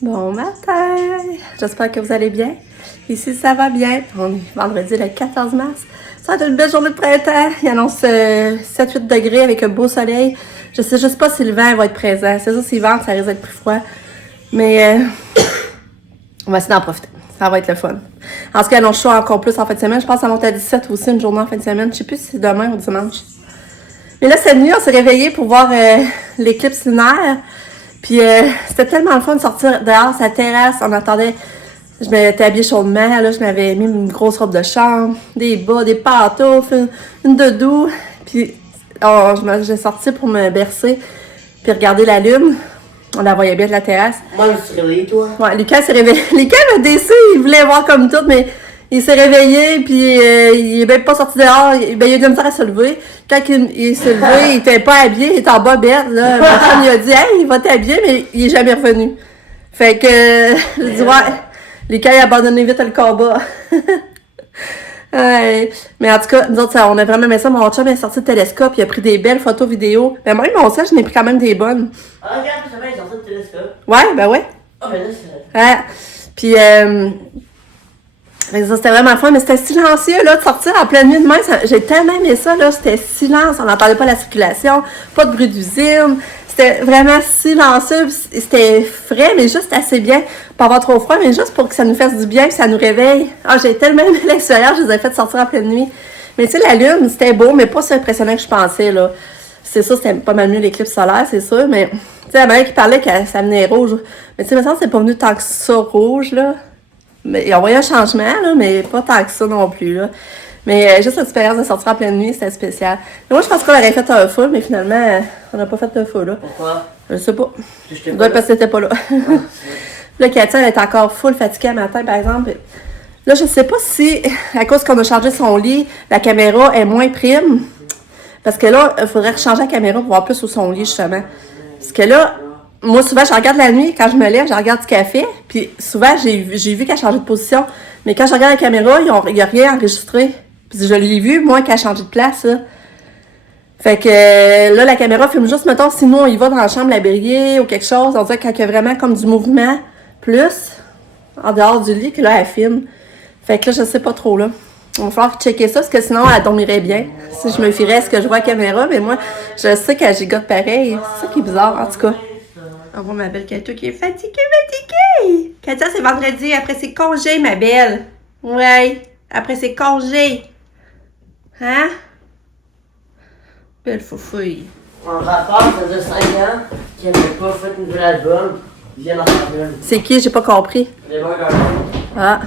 Bon matin! J'espère que vous allez bien. Ici, ça va bien. On est vendredi le 14 mars. Ça va être une belle journée de printemps. Il annonce 7-8 degrés avec un beau soleil. Je sais juste pas si le vent va être présent. C'est sûr, s'il vente, ça risque d'être plus froid. Mais on va essayer d'en profiter. Ça va être le fun. En tout cas, il annonce chaud encore plus en fin de semaine. Je pense que ça monte à 17 aussi, une journée en fin de semaine. Je sais plus si c'est demain ou dimanche. Mais là, cette nuit, on s'est réveillés pour voir l'éclipse lunaire. Puis c'était tellement le fun de sortir dehors, sa terrasse, on attendait, je m'étais habillée chaudement, là, je m'avais mis une grosse robe de chambre, des bas, des pantoufles, une doudou, puis j'ai sorti pour me bercer, puis regarder la lune, on la voyait bien de la terrasse. Moi, je me suis réveillée, toi. Ouais, Lucas s'est réveillé, Lucas m'a déçu, il voulait voir comme tout, mais il s'est réveillé, puis il est même pas sorti dehors, il a eu de la misère à se lever. Quand il s'est levé, il était pas habillé, il était en bobette, là. Ma femme lui a dit, hey, il va t'habiller, mais il est jamais revenu. Fait que, je dis, ouais, Lucas a abandonné vite le combat. Ouais. Mais en tout cas, nous autres, on a vraiment aimé ça. Mon chum est sorti le télescope, il a pris des belles photos vidéo. Mais moi, mon sel, je n'ai pris quand même des bonnes. Ah, regarde, ça va, ils sortent le télescope. Ouais, ben ouais. Ah, ben là, c'est. Ouais. Puis, fait que ça, c'était vraiment fun, mais c'était silencieux, là, de sortir en pleine nuit de même. J'ai tellement aimé ça, là, c'était silence, on n'entendait pas la circulation, pas de bruit d'usine. C'était vraiment silencieux, c'était frais, mais juste assez bien, pas avoir trop froid, mais juste pour que ça nous fasse du bien, que ça nous réveille. Ah, j'ai tellement aimé l'expérience, je les ai fait sortir en pleine nuit. Mais tu sais, la lune, c'était beau, mais pas si impressionnant que je pensais, là. C'est sûr, c'était pas mal mieux l'éclipse solaire, c'est sûr, mais tu sais, la manière qui parlait que ça venait rouge. Mais tu sais, maintenant, c'est pas venu tant que ça rouge, là. Mais on voyait un changement, là, mais pas tant que ça non plus, là. Mais juste l'expérience de sortir en pleine nuit, c'était spécial. Mais moi, je pense qu'on aurait fait un feu, mais finalement, on n'a pas fait de feu, là. Pourquoi? Je sais pas. J'étais Parce que t'étais pas là. Là, Katia, elle est encore full fatiguée à matin, par exemple. Là, je sais pas si, à cause qu'on a changé son lit, la caméra est moins prime. Parce que là, il faudrait rechanger la caméra pour voir plus où son lit, justement. Parce que là, moi, souvent, je regarde la nuit, quand je me lève, je regarde ce qu'elle fait, puis souvent, j'ai vu qu'elle a changé de position. Mais quand je regarde la caméra, il n'y a rien enregistré. Puis je l'ai vu, moi, qu'elle a changé de place, là. Fait que là, la caméra filme juste, mettons, si nous, on y va dans la chambre, la briller ou quelque chose, on dirait qu'il y a vraiment comme du mouvement plus en dehors du lit, que là, elle filme. Fait que là, je sais pas trop, là. Il va falloir checker ça, parce que sinon, elle dormirait bien. Si je me fierais à ce que je vois à la caméra, mais moi, je sais qu'elle gigote pareil. C'est ça qui est bizarre, en tout cas. On voit ma belle Katia qui est fatiguée. Katia, c'est vendredi, après ses congés, ma belle. Ouais, après ses congés. Hein? Belle foufouille. En rapport, ça faisait 5 ans qu'il n'avait pas fait un nouvel album. Il vient d'en faire une. C'est qui? J'ai pas compris. Les Boys Gardens. Ah.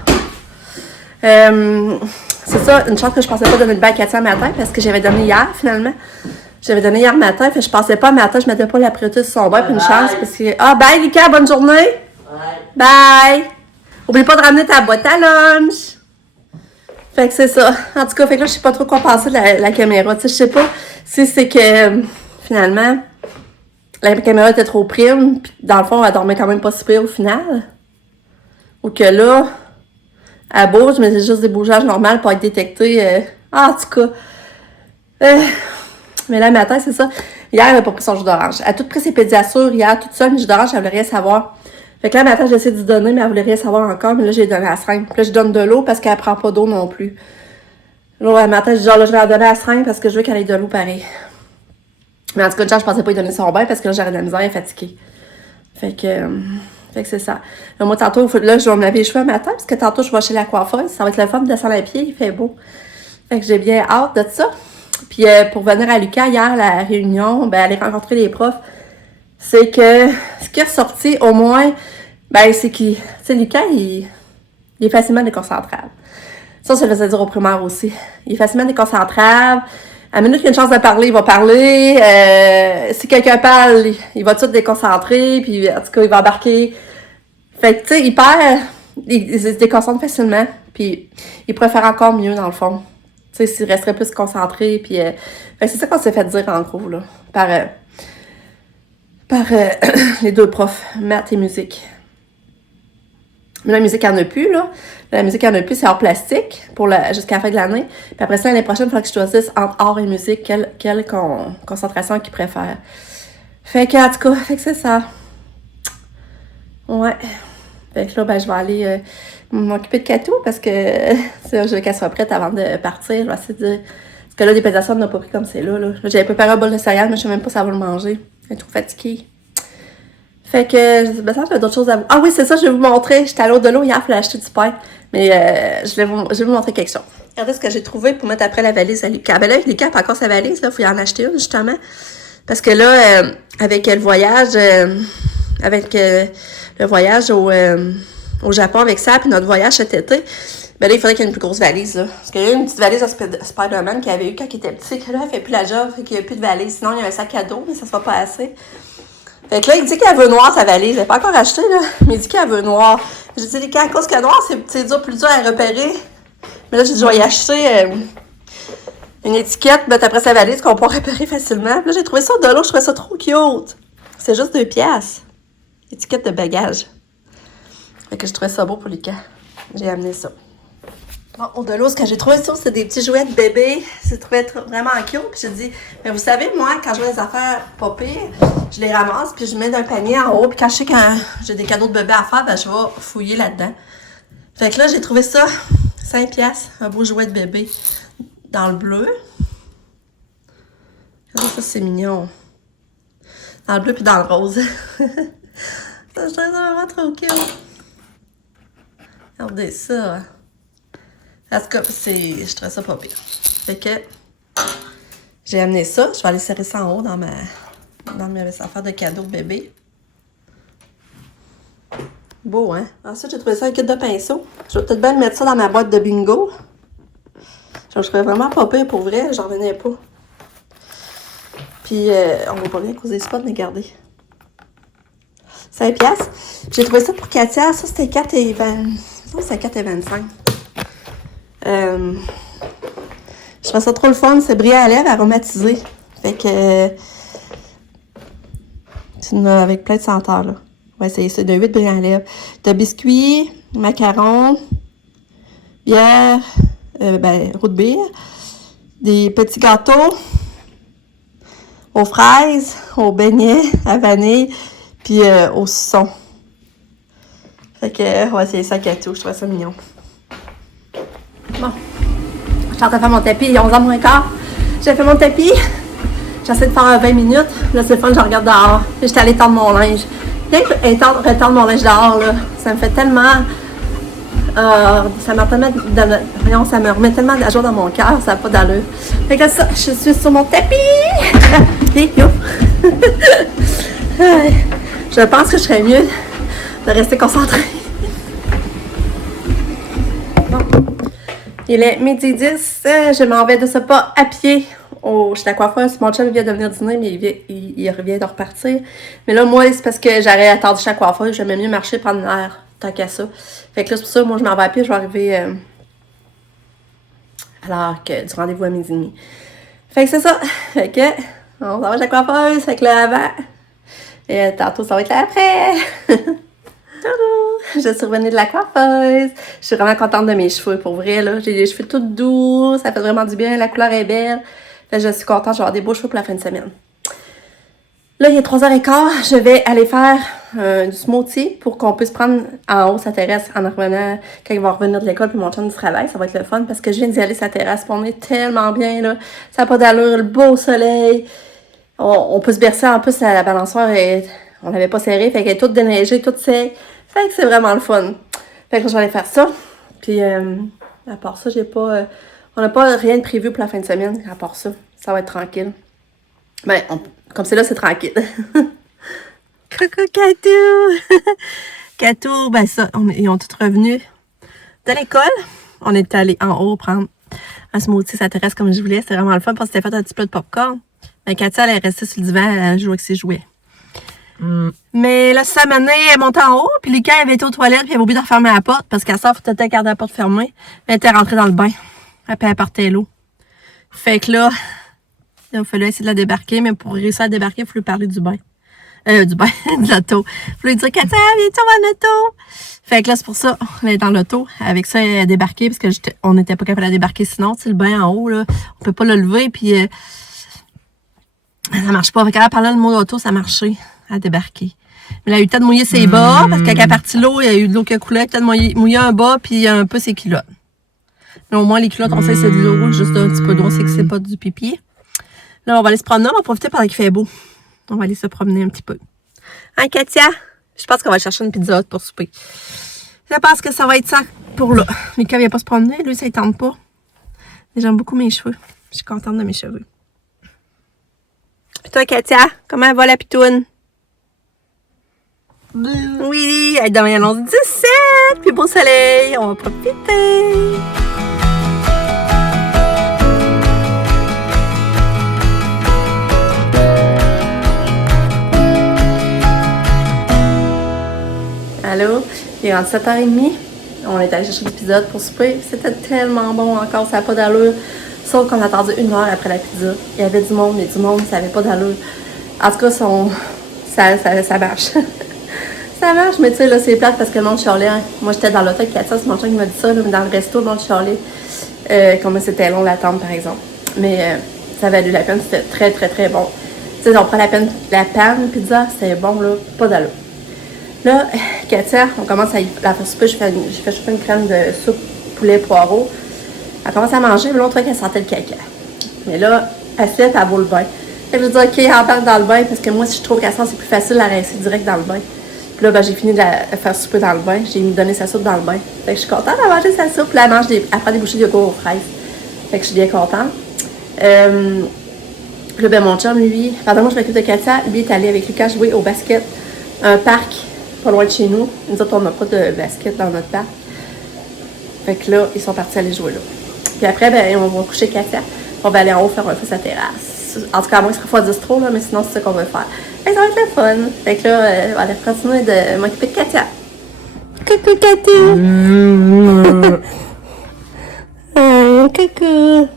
C'est ça, une chance que je pensais pas donner le bac à Katia matin, parce que j'avais donné hier, finalement. J'avais donné hier matin, fait que je pensais pas matin, je mettais pas la priorité sur son bain, puis une chance, parce que... Ah, bye, Lucas, bonne journée! Ouais. Bye! Oublie pas de ramener ta boîte à lunch! Fait que c'est ça. En tout cas, fait que là, je sais pas trop quoi penser de la caméra. Tu sais, je sais pas si c'est que, finalement, la caméra était trop prime, puis dans le fond, elle dormait quand même pas si pire au final. Ou que là, elle bouge, mais c'est juste des bougeages normaux pour être détecté. En tout cas. Mais là, le matin, c'est ça. Hier, elle n'a pas pris son jus d'orange. Elle a tout pris ses pédiassures hier, tout ça, mais jus d'orange, elle voulait rien savoir. Fait que là, le matin, j'ai essayé de lui donner, mais elle voulait rien savoir encore. Mais là, j'ai donné à la seringue. Puis là, je donne de l'eau parce qu'elle prend pas d'eau non plus. Là, le matin, je dis, genre, là, je vais la donner à la seringue parce que je veux qu'elle ait de l'eau pareil. Mais en tout cas, genre, je pensais pas lui donner son bain parce que là, j'aurais de la misère, elle est fatiguée. Fait que c'est ça. Là, moi, tantôt, là, je vais me laver les cheveux le matin parce que tantôt, je vais chez la coiffeuse. Ça va être le fun de descendre les pieds, il fait beau. Fait que j'ai bien hâte de ça. Puis pour venir à Lucas, hier, la réunion, ben, aller rencontrer les profs, c'est que ce qui est ressorti, au moins, ben, c'est qu'il, tu sais, Lucas, il est facilement déconcentrable. Ça, je le faisais dire au primaire aussi. Il est facilement déconcentrable. À la minute qu'il a une chance de parler, il va parler. Si quelqu'un parle, il va tout déconcentrer, puis en tout cas, il va embarquer. Fait que, tu sais, il se déconcentre facilement, puis il préfère encore mieux, dans le fond. Tu sais, s'il resterait plus concentré, puis... c'est ça qu'on s'est fait dire, en gros, là, par les deux profs, maths et musique. Mais la musique, il n'y en a plus, là. La musique, il n'y en a plus, c'est hors plastique jusqu'à la fin de l'année. Puis après ça, l'année prochaine, il faudra que je choisisse entre art et musique, quelle concentration qu'ils préfèrent. Fait que, en tout cas, fait que c'est ça. Ouais. Fait que là, ben, je vais aller m'occuper de Catou parce que je veux qu'elle soit prête avant de partir. Je vais essayer de... Parce que là, les pétations, on n'a pas pris comme c'est là. J'avais préparé un bol de céréales, mais je sais même pas si elle va le manger. Elle est trop fatiguée. Fait que, je me sens que j'ai d'autres choses à vous... Ah oui, c'est ça, je vais vous montrer. J'étais à l'eau de l'eau hier, il fallait acheter du pain. Mais je vais vous montrer quelque chose. Regardez ce que j'ai trouvé pour mettre après la valise à Lucas. Ben là, Lucas a pas encore sa valise, là. Il faut y en acheter une, justement. Parce que là, avec le voyage... le voyage au Japon avec ça, puis notre voyage cet été, ben là, il faudrait qu'il y ait une plus grosse valise, là. Parce qu'il y a eu une petite valise de Spider-Man qu'il avait eu quand il était petit, que là, elle fait plus la job, fait qu'il n'y a plus de valise. Sinon, il y a un sac à dos, mais ça ne sera pas assez. Fait que là, il dit qu'elle veut noir, sa valise. Elle n'est pas encore achetée, là, mais il dit qu'elle veut noir. J'ai dit, à cause qu'elle noir, c'est dur, plus dur à repérer. Mais là, j'ai dit, je vais y acheter une étiquette, mettre après sa valise qu'on pourra repérer facilement. Puis là, j'ai trouvé ça de l'eau, je trouvais ça trop cute. C'est juste 2 piastres. Étiquette de bagage. Fait que je trouvais ça beau pour Lucas. J'ai amené ça. Bon, au de l'eau, ce que j'ai trouvé ça, c'est des petits jouets de bébé. J'ai trouvé vraiment cute. Puis j'ai dit, mais vous savez, moi, quand je vois des affaires pas pires, je les ramasse, puis je mets dans un panier en haut. Puis quand je sais que j'ai des cadeaux de bébé à faire, ben je vais fouiller là-dedans. Fait que là, j'ai trouvé ça 5 piastres, un beau jouet de bébé dans le bleu. Ça, c'est mignon. Dans le bleu puis dans le rose. Je trouve ça vraiment trop cute. Regardez ça. En tout cas, je trouve ça pas pire. Fait que j'ai amené ça. Je vais aller serrer ça en haut dans mes affaires de cadeaux de bébé. Beau, hein? Ensuite, j'ai trouvé ça un kit de pinceau. Je vais peut-être bien mettre ça dans ma boîte de bingo. Je trouvais vraiment pas pire pour vrai. J'en revenais pas. Puis, on va pas bien causer des spots, mais regardez. 5 piastres. J'ai trouvé ça pour Katia. Ça, c'était 4,20. Non, c'est 4,25. Je trouve ça trop le fun. C'est brillant à lèvres aromatisé. Fait que... c'est avec plein de senteurs, là. Ouais, c'est de 8 brillants à lèvres. T'as biscuits, macarons, bière, roux de bière, des petits gâteaux aux fraises, aux beignets, à vanille, puis au suçon. Fait que, ouais, c'est ça Catou. Je trouve ça mignon. Bon. Je suis en train de faire mon tapis. Il est 11h moins quart. J'ai fait mon tapis. J'essaie de faire 20 minutes. Là, c'est le fun, je regarde dehors. Puis j'étais allée tendre mon linge. Dès que retendre mon linge dehors, là, ça me fait tellement... ça me remet tellement de la joie dans mon cœur. Ça n'a pas d'allure. Fait que ça, je suis sur mon tapis. Et yo! Je pense que je serais mieux de rester concentrée. Bon. Il est 12h10. Je m'en vais de ce pas à pied chez la coiffeuse. Mon chum vient de venir dîner, mais il revient de repartir. Mais là, moi, c'est parce que j'aurais attendu chez la coiffeuse. J'aimais mieux marcher, prendre l'air, tant qu'à ça. Fait que là, c'est pour ça, moi, je m'en vais à pied. Je vais arriver alors que du rendez-vous à 12h30. Fait que c'est ça. Fait que, on s'en va chez la coiffeuse. Fait que là, avant. Et tantôt, ça va être là après. Je suis revenue de la coiffeuse. Je suis vraiment contente de mes cheveux, pour vrai, là. J'ai les cheveux tout doux. Ça fait vraiment du bien. La couleur est belle. Fait que je suis contente. Je vais avoir des beaux cheveux pour la fin de semaine. Là, il est 3h15. Je vais aller faire du smoothie pour qu'on puisse prendre en haut sa terrasse en revenant, quand il va revenir de l'école puis mon chum du travail. Ça va être le fun parce que je viens d'y aller sa terrasse. On est tellement bien, là. Ça n'a pas d'allure. Le beau soleil. On peut se bercer. En plus, la balançoire, on l'avait pas serrée. Fait qu'elle est toute déneigée, toute sec. Fait que c'est vraiment le fun. Fait que je vais aller faire ça. Puis, à part ça, on n'a pas rien de prévu pour la fin de semaine. À part ça, ça va être tranquille. Ben, comme c'est là, c'est tranquille. Coucou, Catou! Catou, ben ça, ils ont tous revenu de l'école. On est allé en haut prendre un smoothie, ça terrasse comme je voulais. C'était vraiment le fun parce que c'était fait un petit peu de popcorn. Mais Katia, elle est restée sur le divan, elle jouait avec ses jouets. Mais là, ça m'a amené, elle montait en haut, puis Lucas avait été aux toilettes, puis elle avait oublié de refermer la porte, parce qu'à ça, il faut garder la porte fermée. Elle était rentrée dans le bain. Puis elle partait l'eau. Fait que là, il fallait essayer de la débarquer, mais pour réussir à débarquer, il faut lui parler du bain. De l'auto. Il faut lui dire, Katia, viens-tu, on va en auto? Fait que là, c'est pour ça, on est dans l'auto. Avec ça, elle a débarqué, parce que on n'était pas capable de la débarquer sinon. Tu sais, le bain en haut, là, on peut pas le lever, puis ça marche pas. Fait que là, par là, le mot d'auto, ça marchait à débarquer. Mais elle a eu le temps de mouiller ses bas, parce qu'avec la partie de l'eau, il y a eu de l'eau qui a coulé, elle a eu le temps de mouiller un bas, puis un peu ses culottes. Mais au moins, les culottes, on sait que c'est de l'eau, juste un petit peu d'eau, on sait que c'est pas du pipi. Là, on va aller se promener, on va profiter pendant qu'il fait beau. On va aller se promener un petit peu. Hein, Katia? Je pense qu'on va aller chercher une pizza pour souper. Je pense que ça va être ça pour là. Mika vient pas se promener, lui, ça ne tente pas. Mais j'aime beaucoup mes cheveux. Je suis contente de mes cheveux. Puis toi, Katia, comment va la pitoune? Oui, demain, il annonce 17, puis beau soleil, on va profiter. Allô? Il est rendu 7h30. On est allé chercher l'épisode pour souper. C'était tellement bon encore, ça n'a pas d'allure. Sauf qu'on a attendu 1 heure après la pizza. Il y avait du monde, mais du monde, ça n'avait pas d'allure. En tout cas, ça marche. Ça marche, mais tu sais, là, c'est plate parce que le monde chialait. Hein. Moi, j'étais dans l'auto avec Katia, c'est mon chien qui m'a dit ça, là, mais dans le resto, le monde chialait. Comme c'était long l'attente, par exemple. Mais ça valait la peine, c'était très, très, très bon. Tu sais, on prend la panne pizza, c'était bon, là, pas d'allure. Là, Katia, on commence à la faire souper. J'ai fait chauffer une crème de soupe poulet poireau. Elle commence à manger, mais l'autre fois qu'elle sentait le caca. Mais là, elle se lève, elle vaut le bain. Fait que je dis, OK, elle embarque dans le bain, parce que moi, si je trouve qu'elle sent, c'est plus facile de la rincer direct dans le bain. Puis là, ben, j'ai fini de la faire souper dans le bain. J'ai donné sa soupe dans le bain. Fait que je suis contente de manger sa soupe. Là, elle prend des bouchées de yogourt aux fraises. Fait que je suis bien contente. Là, ben, mon chum, lui, pendant que je m'occupe de Katia, lui est allé avec Lucas jouer au basket. Un parc pas loin de chez nous. Nous autres, on n'a pas de basket dans notre parc. Fait que là, ils sont partis aller jouer là. Puis après, ben, on va coucher Katia. On va aller en haut faire un peu sa terrasse. En tout cas, à moins que ça refroidisse trop, là, mais sinon, c'est ça qu'on veut faire. Fait que ça va être le fun. Fait que là, on va aller continuer de m'occuper de Katia. Coucou, Katia! Coucou!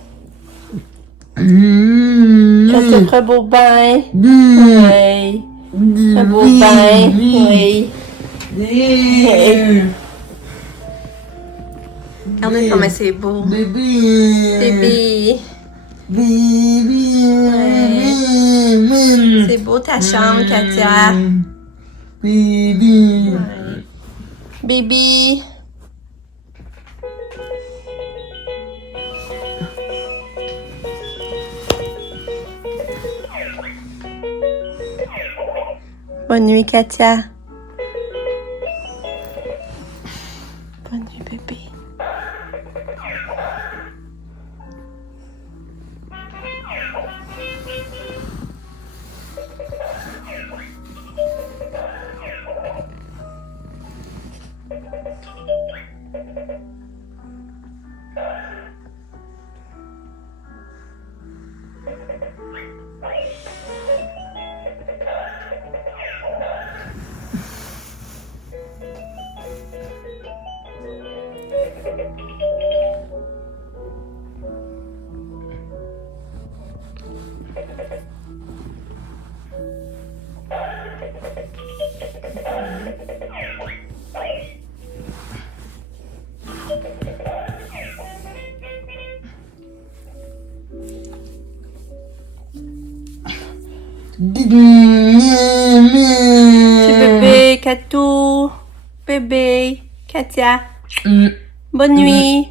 Katia, très beau bain. Oui. Un beau bain. Oui. Regardez comment c'est beau. Bébé. Ouais. C'est beau ta chambre, Katia. Ouais. Bébé. Bonne nuit, Katia. Bonne nuit, bébé. C'est bébé, Katou. Bébé, Katia. Bonne nuit.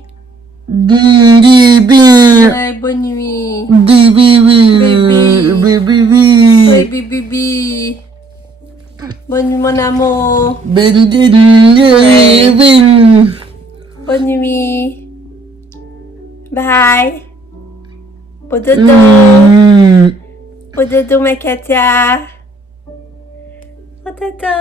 Ouais, bonne nuit. Bébé, bébé. Bonne nuit, mon amour. Ouais. Bonne nuit. Bye. Bon dodo. Bon dodo, ma Katia. Bon dodo.